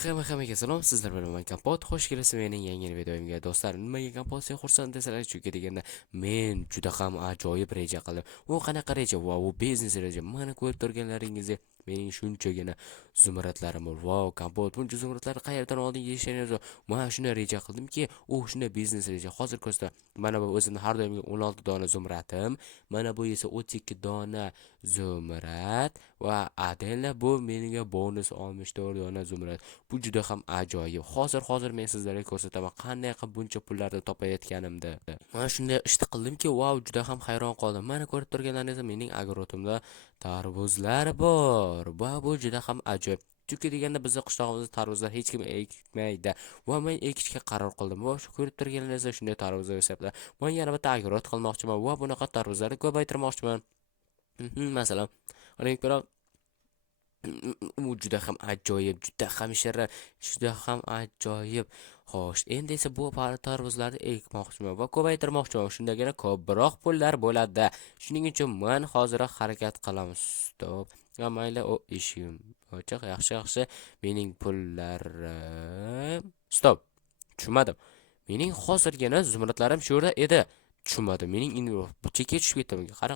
Hammaga salom, sizlar bilan men Kompot. Xush kelibsiz mening yangi videoimga do'stlar. Nimaga Kompot sen xursand desalar, chunki deganda men juda ham ajoyib reja qildim. U qanaqa reja? Vau, u biznes reja. Mana ko'rib turganlaringizdek mening shunchagina zumradlarim bor. Vau, Kompot, buncha zumradlarni qayerdan olding deyishingiz. Men shuni reja qildimki, u shuni biznes reja. Hozir ko'rsata. Mana bu o'zimning har doimgi 16 dona zumradim. Mana bu esa 32 dona zumrad va adela bu menga bonus 64 dona zumrad. Bu juda ham ajoyib. Hozir men sizlarga ko'rsataman qanday qilib buncha pullarni topayotganimni. Mana shunday ishni qildimki, wow, juda ham hayron qoldim. Mana ko'rib turganlaringiz mening ogrodimda tarvuzlar bor. Va bu juda ham ajoyib. Chunki deganda bizning qishlog'imizda tarvuzlar hech kim ekmaydi. Va men ekishga qaror qildim. Va shu ko'rib turganlaringiz shunday tarvuzlar o'syapti. Men yana bitta agrod qilmoqchiman va bunaqa tarvuzlarni ko'paytirmoqchiman. Masalan, qarang ko'ra u juda ham ajoyib, juda ham shirin, juda ham ajoyib. Xo'sh, endi esa bu tarvuzlarni ekmoqchiman va ko'paytirmoqchiman. Shundagina ko'proq pullar bo'ladi. Shuning uchun men hozirroq harakat qilamiz. Stop. Va mayli, o eshigim ochiq, yaxshi. Mening pullarim. Stop. Tushunmadim. Mening hozirgina zumradlarim shu yerda edi. Tushunmadim. Mening bu chekka tushib ketdimi? Qara.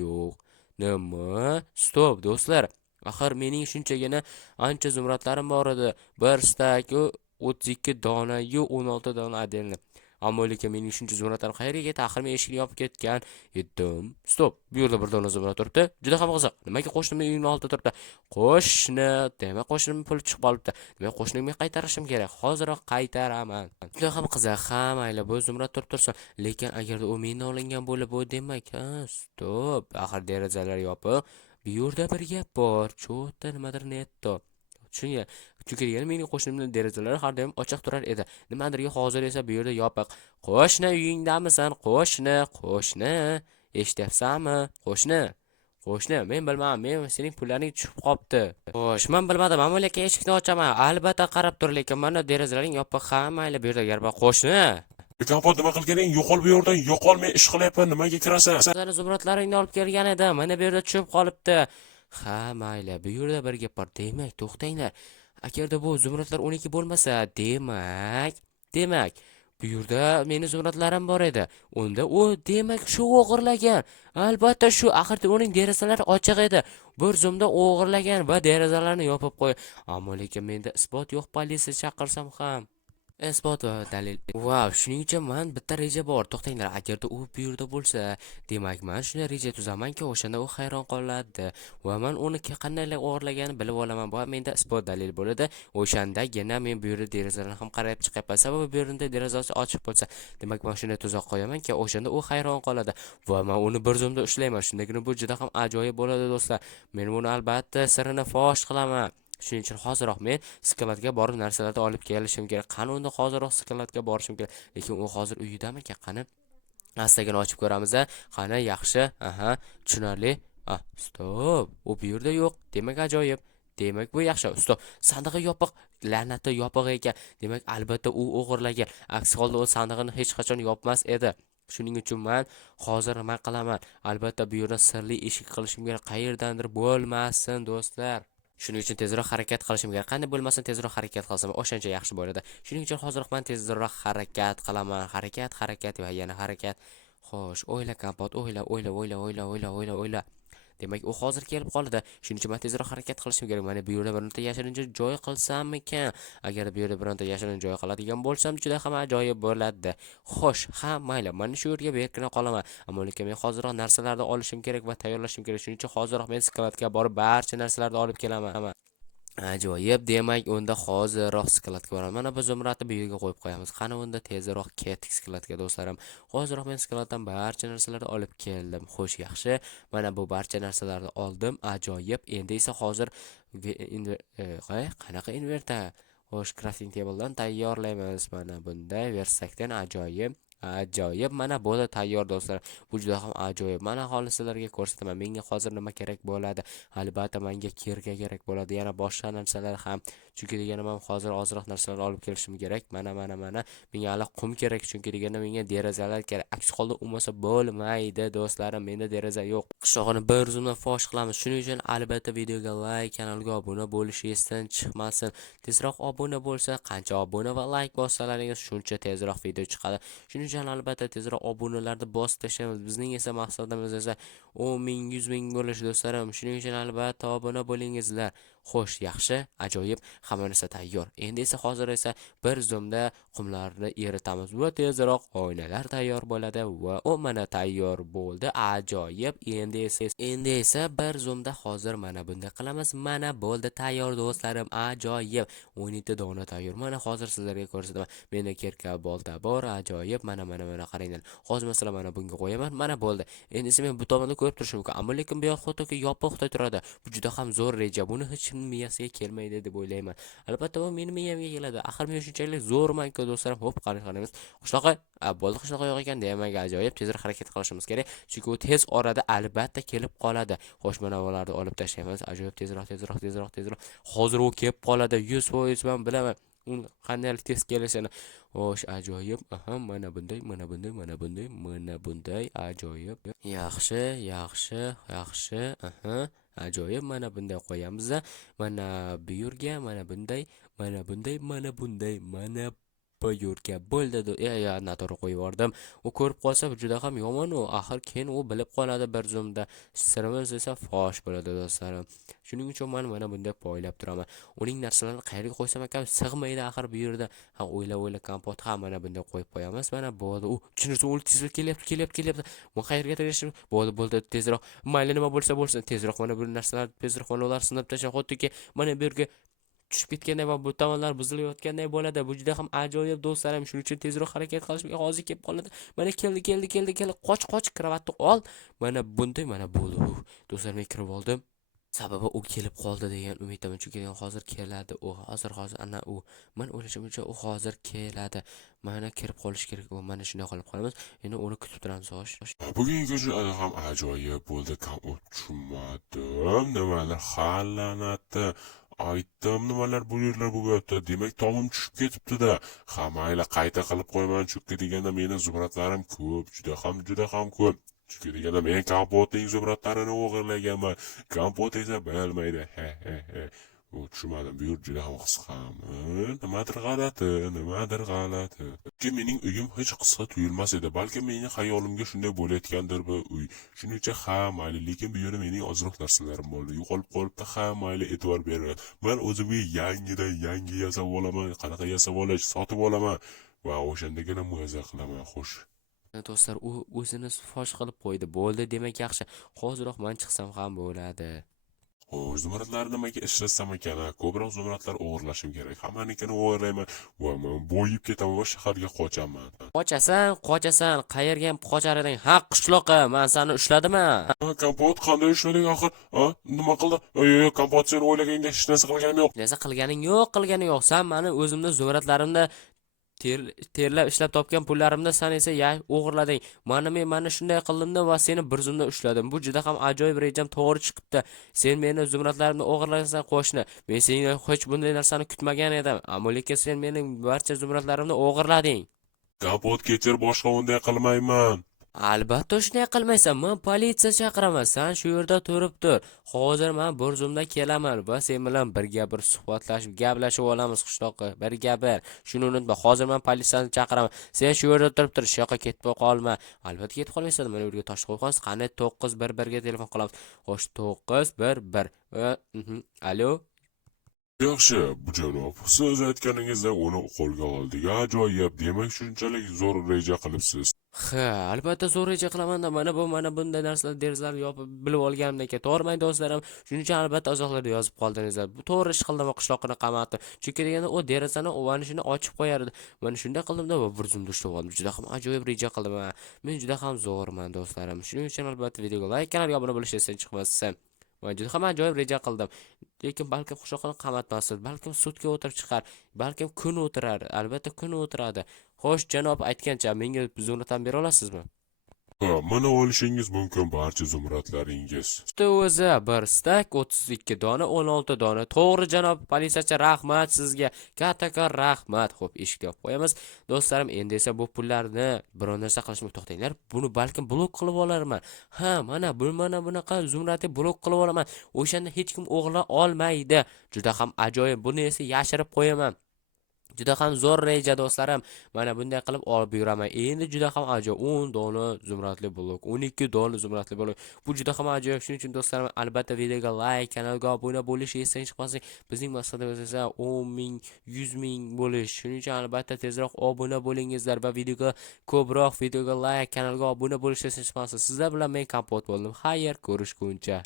Yo'q. Nima? Stop, do'stlar. Axir mening shunchagina ancha zumradlarim bor edi. Bir stak 32 dona yu 16 dona adelni. Ammo lekin mening shuncha zumradlarim qayerga ketdi? Axir men eshikni yopib ketgan edim. Stop. Bu yerda bir dona zumrad turibdi. Juda ham qiziq. Nimaga qo'shnimning uyining oldida turibdi? Qo'shni, demak qo'shnimning puli chiqib qolibdi. Demak qo'shnimga qaytarishim kerak. Hozirroq qaytaraman. Juda ham qiziq. Ha, mayli, bu zumrad turib tursin. Lekin agarda u mendan olingan bo'lib, bu demak, stop. Axir derazalar yopiq. Bu yerda bir gap bor. Cho'ta nimadir netto. Tushunga. Chunki degani mening qo'shnimning derazalari har doim ochiq turar edi. Nimadirga hozir esa bu yerda yopiq. Qo'shni uyingdamisan? Qo'shni. Eshityapsanmi? Qo'shni, men bilmadim. Men sening pullaring tushib qopti. Xo'sh, men bilmadim, ammo lekin eshikni ochaman. Albatta qarab tur, lekin mana derazalaring yopiq. Ha, mayli, bu yerda garba qo'shni. Kompot nima qilganing? Yo'qol bu yerdan, yo'qol, men ish qilyapman, nimaga kirasan? Sizlarni zumradlaringni olib kelgan edim. Mana bu yerda tushib qolibdi. Ha, mayli, bu yerda bir gap bor. Demak, to'xtanglar. Agarda bu zumradlar 12 bo'lmasa, demak, bu yerda meni zumradlarim bor edi. Unda u demak shu o'g'irlagan. Albatta shu, axir uning derazalari ochiq edi. Bir zumda o'g'irlagan va derazalarni yopib qo'y. Ammo lekin menda isbot yo'q, politsiya chaqirsam ham. Isbot va dalil. Wow, shuning uchun men bitta reja bor. To'xtanglar, agarda u bu yerda bo'lsa, demak men shunday reja tuzamanki, o'shanda u hayron qoladi va men uni qandaylar o'g'irlaganini bilib olaman. Bu menda isbot dalil bo'ladi. O'shandagina men bu yerda derazalarni ham qarab chiqyapman. Sababi bu yerda derazasi ochiq bo'lsa, demak men shunday tuzoq qo'yamanki, o'shanda u hayron qoladi va men uni bir zumda ushlayman. Shundagina bu juda ham ajoyib bo'ladi, do'stlar. Men buni albatta sirini fosh qilaman. Shuning uchun hozirroq men skladga borib narsalarni olib kelishim kerak. Qani unda hozirroq skladga borishim kerak. Lekin u hozir uyidamikan? Qani astagina ochib ko'ramiz. Qani yaxshi. Aha, tushunarli. Stop. U bu yerda yo'q. Demak ajoyib. Demak bu yaxshi. Stop. Sandig'i yopiq. La'nati yopiq ekan. Demak albatta u o'g'irlagan. Aksi holda u sandig'ini hech qachon yopmas edi. Shuning uchun men hozir nima qilaman? Albatta bu yerda sirli eshik qilishim kerak. Qayerdandir bo'lmasin, do'stlar. Shuning uchun tezroq harakat qilishim kerak. Qanday bo'lmasin tezroq harakat qilsam, o'shancha yaxshi bo'ladi. Shuning uchun hozirroq men tezroq harakat qilaman. Harakat va yana harakat. Xo'sh, o'yla Kompot, o'yla. Demak, u hozir kelib qoldi. Shuning uchun men tezroq harakat qilishim kerak. Mana bu yerda bironta yashirincha joy qilsammikan? Agar bu yerda bironta yashirin joy qiladigan bo'lsam, juda ham ajoyib bo'ladi. Xo'sh, ha, mayli. Mana shu yerga berkina qolaman. Ammo lekin men hozirroq narsalarni olishim kerak va tayyorlashim kerak. Shuning uchun hozirroq men skladga borib barcha narsalarni olib kelaman. Ajoyib, demak unda hozirroq skladga boraman. Mana biz zumradni bu yerga qo'yib qo'yamiz. Qani unda tezroq ketdik skladga, do'stlarim. Hozirroq men skladdan barcha narsalarni olib keldim. Xo'sh, yaxshi. Mana bu barcha narsalarni oldim. Ajoyib. Endi esa hozir qanaqa invertor? Xo'sh, crafting tabledan tayyorlaymiz. Mana bunday versakdan ajoyib. Mana bo'ldi tayyor, do'stlar. Bu juda ham ajoyib. Mana hozir sizlarga ko'rsataman. Menga hozir nima kerak bo'ladi? Albatta menga kirga kerak bo'ladi. Yana boshqa narsalar ham. chunki deganda men hozir ozroq narsalar olib kelishim kerak. Mana menga hali qum kerak, chunki deganda menga derazalar kerak. Aks holda bo'lmasa bo'lmaydi do'stlarim, menda deraza yo'q. Qishloqni bir zumda fosh qilamiz. Shuning uchun albatta videoga like, kanalga obuna bo'lish esdan chiqmasin. Tezroq obuna bo'lsa, qancha obuna va like bossalaringiz shuncha tezroq video chiqadi. Shuning uchun albatta tezroq obunalarni bosib tashlaymiz. Bizning esa maqsadimiz esa 10 ming, 100 ming bo'lish do'stlarim. Shuning uchun albatta obuna bo'lingizlar. Xo'sh, yaxshi, ajoyib, hamma narsa tayyor. Endi esa hozir esa bir zumda qumlarni eritamiz va tezroq oynalar tayyor bo'ladi va u mana tayyor bo'ldi. Ajoyib. Endi esa bir zumda hozir mana bunday qilamiz. Mana bo'ldi tayyor do'stlarim. Ajoyib. 17 dona tayyor. Mana hozir sizlarga ko'rsataman. Menda kerka bolta bor. Ajoyib. Mana qaranglar. Hozir masalan mana bunga qo'yaman. Mana bo'ldi. Endi esa men bu tomonda ko'rib turishim mumkin. Ammo lekin bu yoq xuddi yopiqda turadi. Bu juda ham zo'r reja. Buni hech kim miyasiga kelmaydi deb o'ylayman. Albatta bu meni miyamga keladi. Axir men shunchalik zo'rman-ku do'stlarim. Hop, qaraymiz. Qishloqqa, bo'ldi qishloqqa yo'q ekan demak ajoyib. Tezroq harakat qilishimiz kerak. Chunki u tez orada albatta kelib qoladi. Xo'sh, mana bularni olib tashlaymiz. Ajoyib tezroq. Hozir u kelib qoladi. 100% men bilaman. Uni qanday tez kelishini. Xo'sh, ajoyib. Aha, mana bunday. Ajoyib. Yaxshi. Aha. Ajoyib, mana bunday qo'yamiz. Mana bu yerga mana bunday. Bu yerga bo'ldi. Noto'g'ri qo'yib yubordim. U ko'rib qolsa juda ham yomon u. Axir keyin u bilib qoladi bir zumda. Sirimiz esa fosh bo'ladi do'stlarim. Shuning uchun men mana bunday poylab turaman. Uning narsalarini qayerga qo'ysam ekan sig'maydi axir bu yerda. Ha, o'ylab kompot ham mana bunday qo'yib qo'yamiz. Mana bo'ldi. U tushunsiz, u tezroq kelyapti. Bu qayerga tegishim? Bo'ldi, tezroq. Mayli nima bo'lsa bo'lsin, tezroq mana bu narsalar tezroq ular sinab tashlab, xuddiki mana bu yerga tushib ketganday va bu tomonlar buzilayotganday bo'ladi. Bu juda ham ajoyib do'stlarim. Shuning uchun tezroq harakat qilishga hozir kelib qoladi. Mana keldi. Qoch, kravatni ol. Mana bunday bo'ldi. Do'stlarim, men kirib oldim. Sababi u kelib qoldi degan umiddaman, chunki hozir keladi. U hozir ana u. Men o'ylashimcha u hozir keladi. Mana kirib qolish kerak. U mana shunday qilib qolamiz. Endi uni kutib turamiz xo'sh. Bugungi kun ham ajoyib bo'ldi. Tushunmadim. Nimalar xallanatdi. Aytdim nimalar bu yerlar bo'lyapti. Demak, tomim tushib ketibdi-da. Ha, mayli qayta qilib qo'yaman, chunki deganda meni zumradlarim ko'p, juda ham ko'p. Chunki deganda men kompotning zumradlarini o'g'irlaganman. Kompot esa bilmaydi. He. Tushunmadim, bu yer juda ham qisqami? Nimadir g'alati. Chunki mening uyim hech qisqa tuyulmas edi. Balki mening xayolimga shunday bo'layotgandir bu uy. Shuning uchun mayli, lekin bu yerda mening ozroq narsalarim bor. Yo'qolib qolibdi, mayli e'tibor beraman. Men o'zimga yangi yasab olaman. Qanaqa yasab olish, sotib olaman va o'shandagina muayza qilaman. Xo'sh. Do'stlar, u o'zini fosh qilib qo'ydi. Bo'ldi, demak yaxshi. Hozirroq men chiqsam ham bo'ladi. Zumradlarni nimaga ishlatsam ekan? Ko'proq zumradlar o'g'irlashim kerak. Hammanikini o'g'irlayman va men boyib ketaman va shaharga qochaman. Qochasan. Qayerga ham qochar eding? Ha, qishloqqa. Men seni ushladimmi? Kompot qanday ushlading axir? Nima qildi? Yo'q, kompot sen o'ylagandek hech narsa qilganim yo'q. Narsa qilganing yo'q. Sen meni o'zimni zumradlarimda terlab ishlab topgan pullarimda sen esa o'g'irlading. Mana shunday qildimda va seni bir zumda ushladim. Bu juda ham ajoyib rejam to'g'ri chiqibdi. Sen meni zumradlarimni o'g'irlasan qo'shni. Men sendan hech bunday narsani kutmagan edim. Ammo lekin sen mening barcha zumradlarimni o'g'irlading. Kompot kechir, boshqa unday qilmayman. Albatta shunday qilmaysan. Men politsiya chaqiraman. Sen shu yerda turib tur. Hozir men bir zumda kelaman va sen bilan birga bir suhbatlashib, gaplashib olamiz qishloqqa. Bir. Shuni unutma. Hozir men politsiyani chaqiraman. Sen shu yerda turib tur, shu yoqqa ketib qolma. Albatta ketib qolmaysan. Men yerga tosh qo'yib qo'yamiz. Qani 911 ga telefon qilamiz. Xo'sh, 911. Alo. Yaxshi, bu janob, siz aytganingizda uni qo'lga oldik. Ajoyib, demak shunchalik zo'r reja qilibsiz. Ha, albatta zo'r reja qilaman-da. Mana bunday narsalar derazalarni yopib bilib olganimdan keyin to'g'rimay do'stlarim. Shuning uchun albatta uzoqlarda yozib qoldingizlar. Bu to'g'ri ish qildim va qishloqni qamatdim. Chunki deganda u derazani o'vanishini ochib qo'yar edi. Mana shunday qildimda va bir zumda ushlab oldim. Juda ham ajoyib reja qildim. Men juda ham zo'rman do'stlarim. Shuning uchun albatta videoga like, kanalga obuna bo'lishni esdan chiqmasin. Men juda ham ajoyib reja qildim. Lekin balkim qishloqni qamatmasin, balkim sudga o'tirib chiqar, balkim kun o'tirar, albatta kun o'tiradi. Xo'sh, janob aytgancha menga zumraddan bera olasizmi? mana olishingiz mumkin barcha zumradlaringiz. Usta o'zi bir stak 32 dona 16 dona. To'g'ri janob politsiyachi, rahmat sizga. Kattakon rahmat. Xo'p, eshikni yopib qo'yamiz. Do'stlarim, endi esa bu pullarni biror narsa qilishga to'xtanglar. Buni balkim blok qilib olarman. Ha, mana bunaqa zumradni blok qilib olaman. O'shanda hech kim o'g'irla olmaydi. Juda ham ajoyib. Buni esa yashirib qo'yaman. Juda ham zo'r reja do'stlarim. Mana bunday qilib olib yuraman. Endi juda ham ajoyib. 10 dona zumradli blok, 12 dona zumradli blok. Bu juda ham ajoyib. Shuning uchun do'stlarim, albatta videoga like, kanalga obuna bo'lish esdan chiqmasin. Bizning maqsadimiz esa 10 ming, 100 ming bo'lish. Shuning uchun albatta tezroq obuna bo'lingizlar va videoga ko'proq videoga like, kanalga obuna bo'lish esdan chiqmasin. Sizlar bilan men Kompot bo'ldim. Xayr, ko'rishguncha.